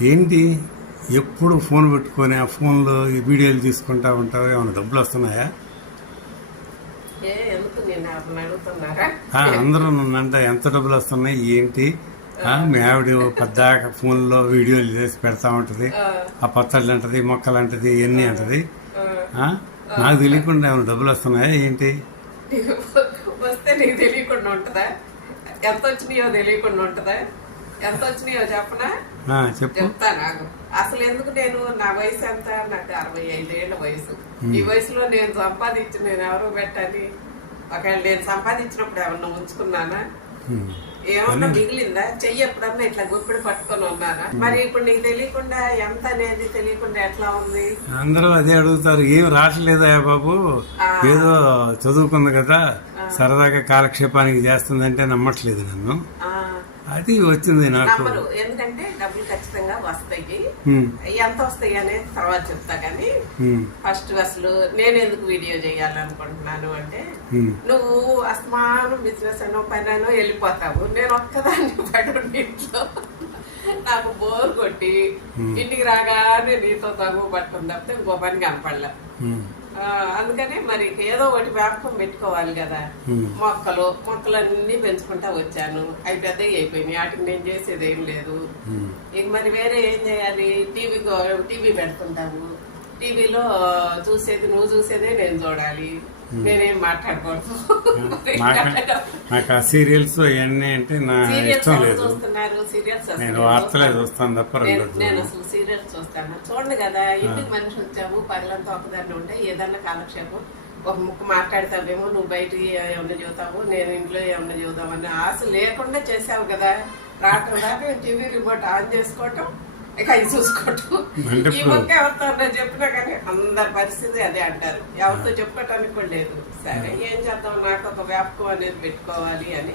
ఏంటి? ఎప్పుడు ఫోన్ పెట్టుకొని ఆ ఫోన్లో ఈ వీడియోలు తీసుకుంటా ఉంటావు? ఏమైనా డబ్బులు వస్తున్నాయా? అందరూ నన్నంట ఎంత డబ్బులు వస్తున్నాయి? ఏంటి? మీ ఆవిడ పెద్దాక ఫోన్లో వీడియోలు చేసి పెడతా ఉంటది. ఆ, పచ్చళ్ళు అంటది మొక్కలు అంటది ఇవన్నీ అంటది. నాకు తెలియకుండా ఏమైనా డబ్బులు వస్తున్నాయా? ఏంటి? వస్తే నీకు తెలియకుండా ఉంటుందా? ఎంత వచ్చినాయో తెలియకుండా ఉంటుందా? ఎంత వచ్చినాయో చెప్పనా? ఆ, చెప్పు. చెప్తా నాకు. అసలు ఎందుకు నేను నా వయసు ఎంత? నాకు అరవై ఐదేళ్ళ వయసు. ఈ వయసులో నేను సంపాదించి నేను ఎవరు పెట్టాలి? ఒకవేళ నేను సంపాదించినప్పుడు ఎవరన్నా ఉంచుకున్నానా. ఏమన్నా మిగిలిందా? చెయ్యి ఎప్పుడన్నా ఇట్లా గుప్పిడి పట్టుకొని ఉన్నానా? మరి ఇప్పుడు నీకు తెలియకుండా ఎంత అనేది తెలియకుండా ఎట్లా ఉంది? అందరూ అదే అడుగుతారు. ఏం రావట్లేదా బాబు? ఏదో చదువుకుంది కదా. సరదాగా కాలక్షేపానికి చేస్తుందంటే నమ్మట్లేదు నన్ను. అది వచ్చింది నాకు. ఎందుకంటే డబ్బులు ఖచ్చితంగా వస్తాయి. ఎంత వస్తాయి అనేది తర్వాత చెప్తా కానీ ఫస్ట్ అసలు నేను ఎందుకు వీడియో చేయాలనుకుంటున్నాను అంటే. నువ్వు అస్మానం బిజినెస్ అనో పని అనో వెళ్ళిపోతావు. నేను ఒక్కదాన్ని పడు ఇంట్లో నాకు బోర్ కొట్టి ఇంటికి రాగానే నీతో తగు పట్టుకుని తప్పితే ఇంకో పని కనపడలే. అందుకనే మరి ఏదో ఒకటి వ్యాపకం పెట్టుకోవాలి కదా. మొక్కలు మొక్కలన్నీ పెంచుకుంటా వచ్చాను. అవి పెద్దవి అయిపోయినాయి. వాటికి నేను చేసేది ఏం లేదు. ఇక మరి వేరే ఏం చేయాలి? టీవీ టీవీ పెడుతుంటాను. టీవీలో చూసేది నువ్వు చూసేదే నేను చూడాలి. నేనేం మాట్లాడకూడదు. నాకు ఆ సీరియల్స్ అవన్నీ అంటే నా ఇష్టం లేదు. చూస్తున్నారు? సీరియల్స్ నేను వార్తలే చూస్తాను. తప్ప నేను అసలు సీరియల్స్ చూస్తాను. చూడండి కదా ఇంటికి మనిషి వచ్చాము? పగలంతా ఒకదాన్ని ఉంటే ఏదన్నా కాలక్షేపం. ఒక ముక్క మాట్లాడతావేమో నువ్వు బయటికి ఏమన్నా చూతావు నేను ఇంట్లో ఏమన్నా చూద్దామని ఆశ లేకుండా చేసావు కదా. రావటం దాకా టీవీ రిమోట్ ఆన్ చేసుకోవటం ఇక అది చూసుకోవటం. ఈ మొక్క ఎవరితో చెప్పినా కానీ అందరి పరిస్థితి అదే అంటారు. ఎవరితో చెప్పుకోవటానికి కూడా లేదు. సరే ఏం చేద్దాం? నాకు ఒక వ్యాపకం అనేది పెట్టుకోవాలి అని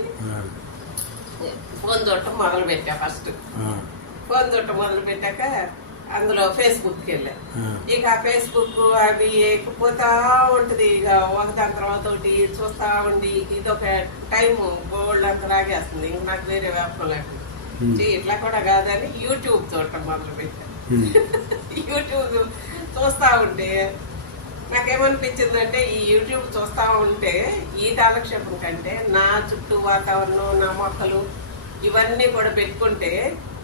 ఫోన్ చూడటం మొదలు పెట్టా ఫస్ట్. ఫోన్ చుట్టం మొదలు పెట్టాక అందులో ఫేస్బుక్కి వెళ్ళా. ఆ. ఇక ఆ ఫేస్బుక్ అవి ఎక్కిపోతా ఉంటది. ఇక ఒకదాని తర్వాత ఒకటి చూస్తా ఉండి ఇది ఒక టైం గోల్డ్ అంత లాగేస్తుంది. ఇంక నాకు వేరే వ్యాపారం లేకుండా. ఇట్లా కూడా కాదని యూట్యూబ్ చూడటం మొదలు పెట్టా ఉమ్, యూట్యూబ్ చూస్తా ఉంటే నాకేమనిపించిందంటే ఈ యూట్యూబ్ చూస్తా ఉంటే ఈ కాలక్షేపం కంటే నా చుట్టూ వాతావరణం నా మొక్కలు ఇవన్నీ కూడా పెట్టుకుంటే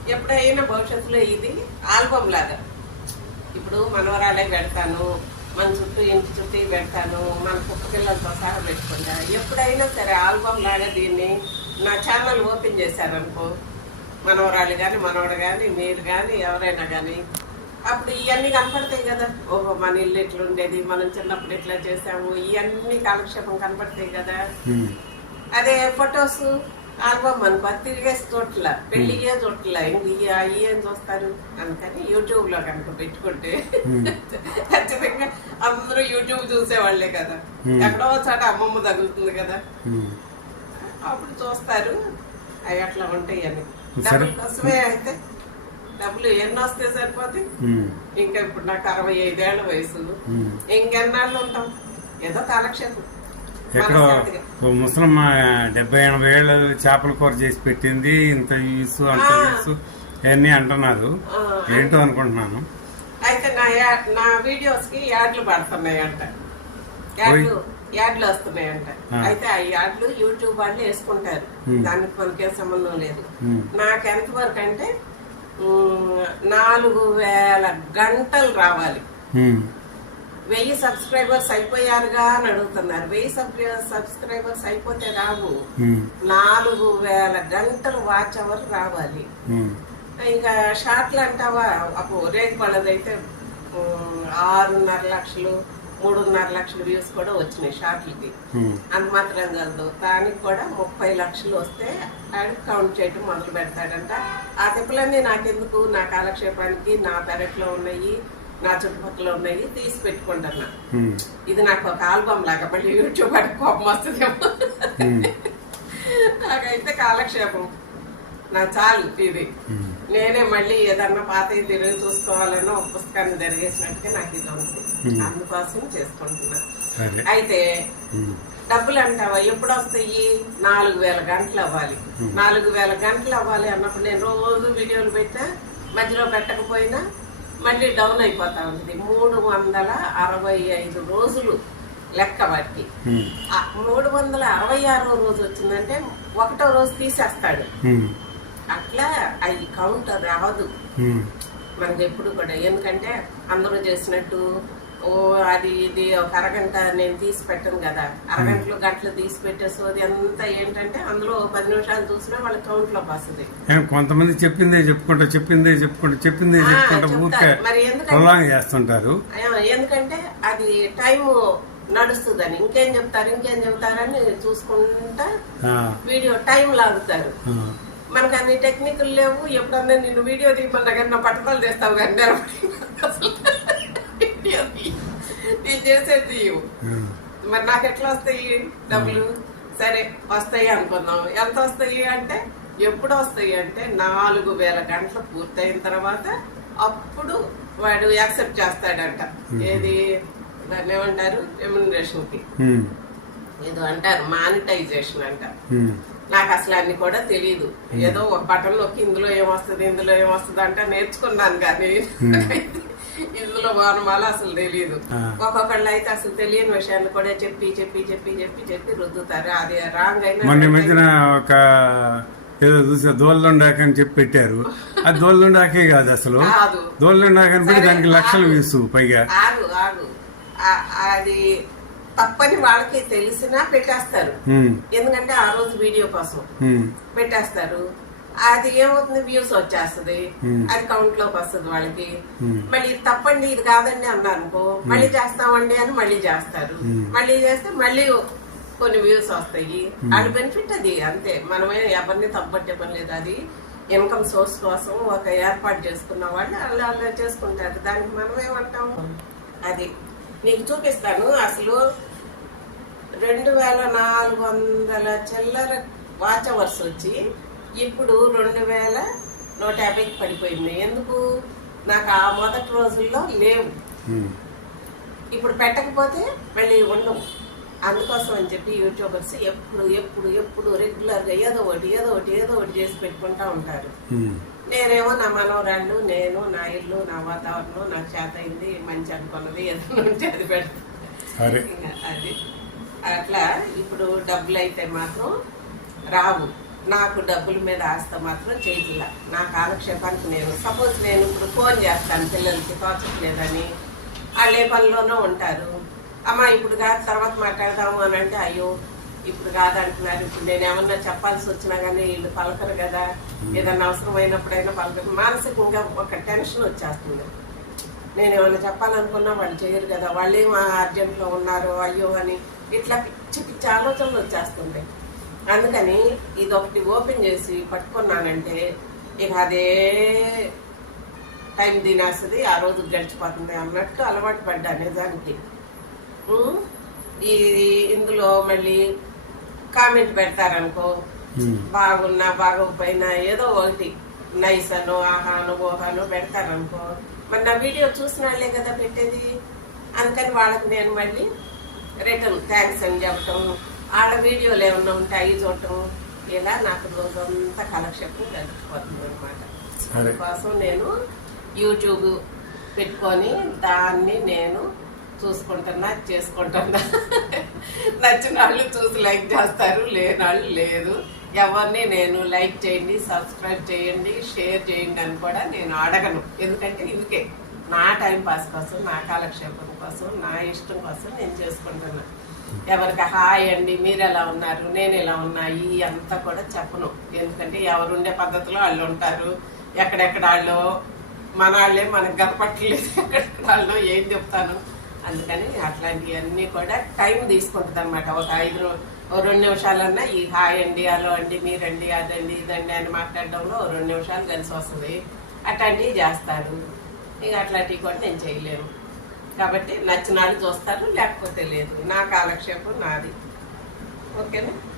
ఎప్పుడైనా భవిష్యత్తులో ఇది ఆల్బమ్ లాగా. ఇప్పుడు మనవరాలే పెడతాను మన చుట్టూ ఇంటి చుట్టూ పెడతాను మన కుక్క పిల్లలతో సహా పెట్టుకుంటా. ఎప్పుడైనా సరే ఆల్బమ్ లాగా దీన్ని నా ఛానల్ ఓపెన్ చేశారనుకో మనవరాలు కానీ మనవడు కానీ మీరు కానీ ఎవరైనా కానీ అప్పుడు ఇవన్నీ కనపడతాయి కదా. ఓహో మన ఇల్లు ఎట్లుండేది మనం చిన్నప్పుడు ఎట్లా చేసాము ఇవన్నీ కాలక్షేపం కనపడతాయి కదా. అదే ఫొటోస్ ఆల్బమ్ అనుకో అది తిరిగేసి చోట్ల ఇంక ఇవి అవి ఏం చూస్తారు అందుకని యూట్యూబ్లో కనుక పెట్టుకుంటే. ఖచ్చితంగా అందరూ యూట్యూబ్ చూసేవాళ్ళే కదా. ఎక్కడో చోట అమ్మమ్మ తగులుతుంది కదా. అప్పుడు చూస్తారు అవి అట్లా ఉంటాయి అని. డబ్బులు కోసమే అయితే డబ్బులు ఎన్ని వస్తే సరిపోతాయి ఉమ్, ఇంకా ఇప్పుడు నాకు అరవై ఐదేళ్ళ వయసు. ఇంకెన్నాళ్ళు ఉంటాం? ఏదో కాలక్షేపం. ఎక్కడో ముసలమ్మ డెబ్బై ఎనభై ఏళ్ళు చేపల కూర చేసి పెట్టింది ఇంత వ్యూస్ అంత ఆ. వ్యూస్ ఇవన్నీ అంటున్నారు. ఏంటో అనుకుంటున్నాను. అయితే నా నా వీడియోస్కి యాడ్లు పడుతున్నాయంట. యాడ్లు. యాడ్లు వస్తున్నాయంట. అయితే ఆ యాడ్లు యూట్యూబ్ వాళ్ళు వేసుకుంటారు. దానికి మనకే సంబంధం లేదు. నాకు ఎంతవరకు అంటే నాలుగు వేల గంటలు రావాలి. వెయ్యి సబ్స్క్రైబర్స్ అయిపోయారుగా అని అడుగుతున్నారు. వెయ్యి సబ్స్క్రై- సబ్స్క్రైబర్స్ అయిపోతే రావు. నాలుగు వేల గంటలు వాచ్ అవర్ రావాలి. ఇంకా షార్ట్లు అంటావా? అప్పుడు రేట్ వాళ్ళదైతే ఉమ్, ఆరున్నర లక్షలు మూడున్నర లక్షల వ్యూస్ కూడా వచ్చినాయి షార్ట్లకి. అంత మాత్రం కలదు దానికి కూడా ముప్పై లక్షలు వస్తే ఆడు కౌంట్ చేయటం మొదలు పెడతాడంట. ఆ తిప్పులన్నీ నాకెందుకు? నా కాలక్షేపానికి నా పెరట్లో ఉన్నాయి నా చుట్టుపక్కల ఉన్నాయి తీసి పెట్టుకుంటున్నా. ఇది నాకు ఒక ఆల్బమ్ లాగా మళ్ళీ యూట్యూబ్ అంటే కోపం వస్తుందేమో. నాకైతే కాలక్షేపం. నా చాలు ఇది. నేనే మళ్ళీ ఏదన్నా పాత తిరిగి చూసుకోవాలన్నా ఒక పుస్తకాన్ని జరిగేసినట్టుగా నాకు ఇది ఉంది. అందుకోసం చేసుకుంటున్నా. అయితే డబ్బులు అంటావా? ఎప్పుడు వస్తాయి? నాలుగు వేల గంటలు అవ్వాలి. నాలుగు వేల గంటలు అవ్వాలి అన్నప్పుడు నేను రోజు వీడియోలు పెట్టా మధ్యలో పెట్టకపోయినా మళ్ళీ డౌన్ అయిపోతా ఉంటుంది మూడు వందల అరవై ఐదు రోజులు లెక్క ఆ మూడు వందల అరవై ఆరో రోజు వచ్చిందంటే ఒకటో రోజు తీసేస్తాడు. అట్లా అవి కౌంట్ రాదు. మనకి ఎప్పుడు కూడా ఎందుకంటే అందరూ చేసినట్టు ఓ అది ఇది ఒక అరగంట నేను తీసి పెట్టను కదా. అరగంటలు గంటలు తీసి పెట్టేసి అది అంతా ఏంటంటే అందులో పది నిమిషాలు చూసినా వాళ్ళ కౌంట్లోకి వస్తుంది. కొంతమంది చెప్పిందే చెప్పుకుంటా చెప్పిందే చెప్పుకుంటా చెప్పిందే చెప్పుకుంటా. ఊరికే చేస్తుంటారు. ఎందుకంటే అది టైం నడుస్తుందని ఇంకేం చెప్తారు ఇంకేం చెప్తారని చూసుకుంటా వీడియో టైం లాగుతారు. మనకు అన్ని టెక్నికల్ లేవు. ఎప్పుడన్నా నిన్ను వీడియో తీయమన్నా కానీ నా పట్టుదల చేస్తావు కానీ. నేను చేసేది. ఆ. మరి నాకు ఎట్లా వస్తాయి? డబ్బులు? సరే వస్తాయి అనుకుందాం ఎంత వస్తాయి అంటే ఎప్పుడు వస్తాయి అంటే నాలుగు వేల గంటలు పూర్తయిన తర్వాత అప్పుడు వాడు యాక్సెప్ట్ చేస్తాడంట. ఏది? దాన్ని ఏమంటారు? రెమ్యునరేషన్కి. ఉమ్, ఏదో అంటారు. మానిటైజేషన్ అంట. నాకు అసలు అన్ని కూడా తెలియదు ఏదో ఒక బటన్ నొక్కి ఇందులో ఏమొస్తుంది ఇందులో ఏమొస్తుంది అంటే నేర్చుకున్నాను కానీ ఇందులో వానమాల అసలు తెలియదు ఆ. ఒక్కొక్కళ్ళు అయితే అసలు తెలియని విషయాన్ని కూడా చెప్పి చెప్పి చెప్పి చెప్పి చెప్పి రుద్దుతారు. అది రాంగ్ అయినా ఒక ఏదో చూసా దోళ్ళుండాక అని చెప్పి పెట్టారు. అది దోళ్ళుండాకే కాదు అసలు. దోళ్ళుండాక అని దానికి లక్షలు. వీసు పైగా. ఆ- అది తప్పని వాళ్ళకి తెలిసినా పెట్టేస్తారు. ఎందుకంటే ఆ రోజు వీడియో కోసం పెట్టేస్తారు. అది ఏమవుతుంది? వ్యూస్ వచ్చేస్తుంది. అది కౌంట్లోకి వస్తుంది వాళ్ళకి. మళ్ళీ ఇది తప్పండి ఇది కాదండి అన్నారు అనుకో మళ్ళీ చేస్తామండి అని మళ్ళీ చేస్తారు. మళ్ళీ చేస్తే మళ్ళీ కొన్ని వ్యూస్ వస్తాయి. అది బెనిఫిట్ అది అంతే. మనమే ఎవరిని తప్పట్టే పని లేదు అది ఇన్కమ్ సోర్స్ కోసం ఒక ఏర్పాటు చేసుకున్న వాళ్ళు అలా అలా చేసుకుంటారు. దానికి మనం ఏమంటాం అది. నీకు చూపిస్తాను. అసలు రెండు వేల నాలుగు వందల చిల్లర వాచ్ అవర్స్ వచ్చి ఇప్పుడు రెండు వేల నూట యాభైకి పడిపోయింది. ఎందుకు? నాకు ఆ మొదటి రోజుల్లో లేవు. ఇప్పుడు పెట్టకపోతే మళ్ళీ ఉండవు. అందుకోసం అని చెప్పి యూట్యూబర్స్ ఎప్పుడు ఎప్పుడు ఎప్పుడు రెగ్యులర్గా ఏదో ఒకటి ఏదో ఒకటి ఏదో ఒకటి చేసి పెట్టుకుంటా ఉంటారు. నేనేమో నా మనవరాళ్ళు నేను నా ఇల్లు నా వాతావరణం నాకు చేత అయింది మంచి అనుకున్నది ఏదైనా ఉంటే అది ఇంకా అది. అట్లా ఇప్పుడు డబ్బులు అయితే మాత్రం రావు. నాకు డబ్బుల మీద ఆస్త మాత్రం చేయట్లా. నా కాలక్షేపానికి నేను సపోజ్ నేను ఇప్పుడు ఫోన్ చేస్తాను పిల్లలకి తోచట్లేదని. వాళ్ళు పనిలోనూ ఉంటారు. అమ్మ ఇప్పుడు కాదు తర్వాత మాట్లాడదాము అని అంటే అయ్యో ఇప్పుడు కాదంటున్నారు. ఇప్పుడు నేను ఏమన్నా చెప్పాల్సి వచ్చినా కానీ వీళ్ళు పలకరు కదా. ఏదన్నా అవసరమైనప్పుడైనా పలకరు. మానసికంగా ఒక టెన్షన్ వచ్చేస్తుంది. నేను ఏమైనా చెప్పాలనుకున్నా వాళ్ళు చేయరు కదా. వాళ్ళు ఏం అర్జెంట్లో ఉన్నారు అయ్యో అని ఇట్లా పిచ్చి పిచ్చి ఆలోచనలు వచ్చేస్తుంటాయి అందుకని ఇది ఒకటి ఓపెన్ చేసి పట్టుకున్నానంటే ఇక అదే టైం తినేస్తుంది ఆ రోజు గడిచిపోతుంది అన్నట్టు అలవాటు పడ్డా నిజానికి. ఈ ఇందులో మళ్ళీ కామెంట్ పెడతారనుకో బాగున్నా బాగోకపోయినా ఏదో ఒకటి నైస్ అను ఆహాను ఓహాను పెడతారనుకో మరి నా వీడియో చూసిన వాళ్ళే కదా పెట్టేది? అందుకని వాళ్ళకి నేను మళ్ళీ రిటర్న్ థ్యాంక్స్ అని చెప్పటం వాళ్ళ వీడియోలు ఏమన్నా ఉంటే అవి చూడటం ఇలా నాకు రోజంతా కాలక్షేపం గడిచిపోతుంది అనమాట. అందుకోసం నేను యూట్యూబ్ పెట్టుకొని దాన్ని నేను చూసుకుంటున్నా చేసుకుంటున్నా. నచ్చిన వాళ్ళు చూసి లైక్ చేస్తారు లేని వాళ్ళు లేదు. ఎవరిని నేను లైక్ చేయండి సబ్స్క్రైబ్ చేయండి షేర్ చేయండి అని కూడా నేను అడగను. ఎందుకంటే ఇందుకే. నా టైం పాస్ కోసం నా కాలక్షేపం కోసం నా ఇష్టం కోసం నేను చేసుకుంటున్నా. ఎవరికి హాయ్ అండి మీరు ఎలా ఉన్నారు నేను ఎలా ఉన్నా ఈ అంతా కూడా చెప్పను. ఎందుకంటే ఎవరుండే పద్ధతిలో వాళ్ళు ఉంటారు. ఎక్కడెక్కడ వాళ్ళు మన వాళ్ళే మనకు గడపట్లేదు ఎక్కడెక్కడ వాళ్ళు ఏం చెప్తాను. అందుకని అట్లాంటివన్నీ కూడా టైం తీసుకుంటుంది అనమాట ఒక ఐదు రో- ఓ రెండు నిమిషాలన్నా ఈ హాయ్ అండి హలో అండి మీరండి అదండి ఇదండి అని మాట్లాడడంలో రెండు నిమిషాలు కలిసి వస్తుంది. అట్లాంటివి చేస్తారు. ఇక అట్లాంటివి కూడా నేను చేయలేను. కాబట్టి నచ్చిన చూస్తారు లేకపోతే లేదు. నా కాలక్షేపం నాది. ఓకేనా?